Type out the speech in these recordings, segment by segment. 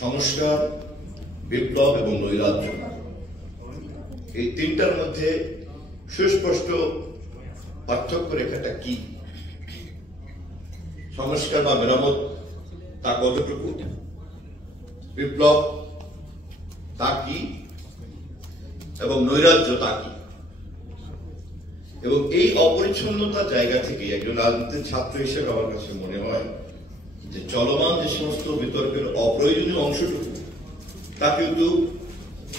সংস্কার, বিপ্লব এবং নৈরাজ্য, এই তিনটার মধ্যে সুস্পষ্ট পার্থক্য রেখাটা কি? সংস্কার বা মেরামত তা কতটুকু, বিপ্লব তা কি, এবং নৈরাজ্য তা কি? এবং এই অপরিচ্ছন্নতার জায়গা থেকে একজন রাজনীতির ছাত্র হিসেবে আমার কাছে মনে হয় যে চলমান যে সমস্ত বিতর্কের অপ্রয়োজনীয় অংশটুকু তা কিন্তু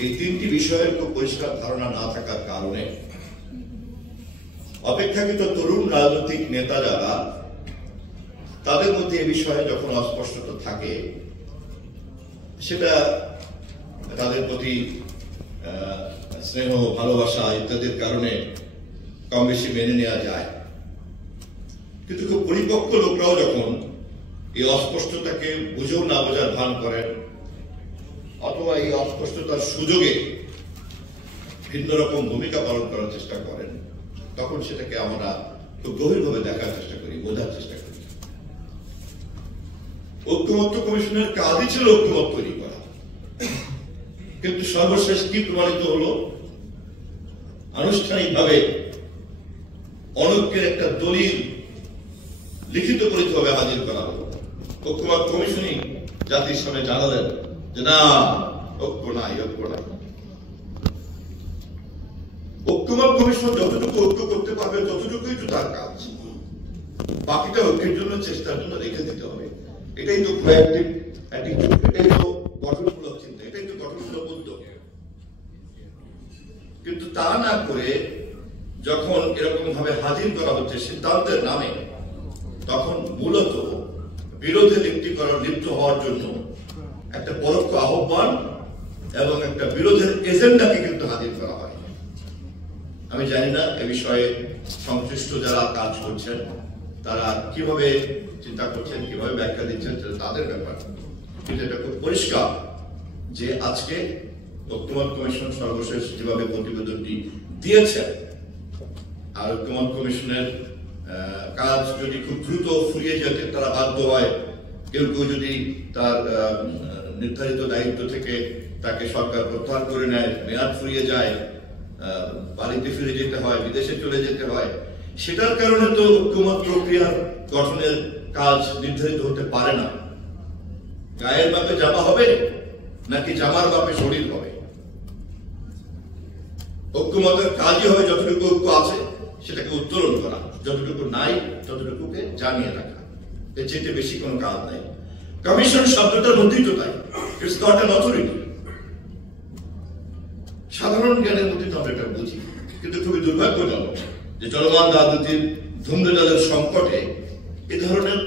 এই তিনটি বিষয়ের খুব পরিষ্কার ধারণা না থাকার কারণে অপেক্ষাকৃত তরুণ রাজনৈতিক নেতা যারা, তাদের মধ্যে এ বিষয়ে যখন অস্পষ্টতা থাকে সেটা তাদের প্রতি স্নেহ, ভালোবাসা ইত্যাদির কারণে কম বেশি মেনে নেওয়া যায়। কিন্তু খুব পরিপক্ক লোকরাও যখন এই অস্পষ্টতাকে বুঝেও না বোঝার ভান করেন অথবা এই অস্পষ্টতার সুযোগে ভিন্ন রকম ভূমিকা পালন করার চেষ্টা করেন, তখন সেটাকে আমরা খুব গভীরভাবে দেখার চেষ্টা করি, বোঝার চেষ্টা করি। ঐক্যমত্য কমিশনের কাজই ছিল ঐক্যমত তৈরি করা, কিন্তু সর্বশেষ কি প্রমাণিত হলো? আনুষ্ঠানিকভাবে অনৈক্যের একটা দলিল লিখিত পরিতভাবে হাজির করা হলো। ঐক্যমত কমিশনই জাতির সামনে জানালেন যে না, ঐক্য নাই, ঐক্য নাই। ঐক্যমত কমিশন যতটুকু ঐক্য করতে পারবে ততটুকুই তো তার কাজ, বাকিটা ঐক্যের জন্য চেষ্টার জন্য রেখে দিতে হবে। এটাই তো প্রোঅ্যাক্টিভ অ্যাটিটিউড, এটাই তো গঠনমূলক চিন্তা, এটাই তো গঠনমূলক উদ্যোগ। কিন্তু তা না করে যখন এরকম ভাবে হাজির করা হচ্ছে সিদ্ধান্তের নামে, তখন মূলত বিরোধে লিপ্ত হওয়ার জন্য একটা পরোক্ষ আহ্বান এবং একটা বিরোধের এজেন্ডাকে কিন্তু হাজির করা হয়। আমি জানি না এ বিষয়ে সংশ্লিষ্ট যারা কাজ করছেন তারা কিভাবে চিন্তা করছেন, কিভাবে ব্যাখ্যা দিচ্ছেন, তাদের ব্যাপার। কিন্তু এটা খুব পরিষ্কার যে আজকে ঐক্যমত কমিশন সর্বশেষ যেভাবে প্রতিবেদনটি দিয়েছেন, আর ঐক্যমত কমিশনের কাজ যদি খুব দ্রুত ফুরিয়ে যেতে তারা বাধ্য হয়, কেউ কেউ যদি তার নির্ধারিত দায়িত্ব থেকে তাকে সরকার প্রত্যাহার করে নেয়, মেয়াদ ফুরিয়ে যায়, বাড়িতে ফিরে যেতে হয়, বিদেশে চলে যেতে হয়, সেটার কারণে তো ঐক্যমত প্রক্রিয়ার গঠনের কাজ নির্ধারিত হতে পারে না। গায়ের বাপে জামা হবে নাকি জামার বাপে শরীর হবে? ঐক্যমতের কাজই হবে যতটুকু ঐক্য আছে সেটাকে উত্তোলন করা, যতটুকু নাই ততটুকুকে জানিয়ে রাখা। এর চেয়ে বেশি কোনো কাজ নাই। কমিশন শব্দটার মধ্যেই তো তাই, ইটস নট অ্যান অথরিটি। সাধারণ জ্ঞানের মধ্যে তো আমরা এটা বুঝি, কিন্তু খুবই দুর্ভাগ্যজনক যে চলমান রাজনীতির ধুমধুমালের সংকটে এ ধরনের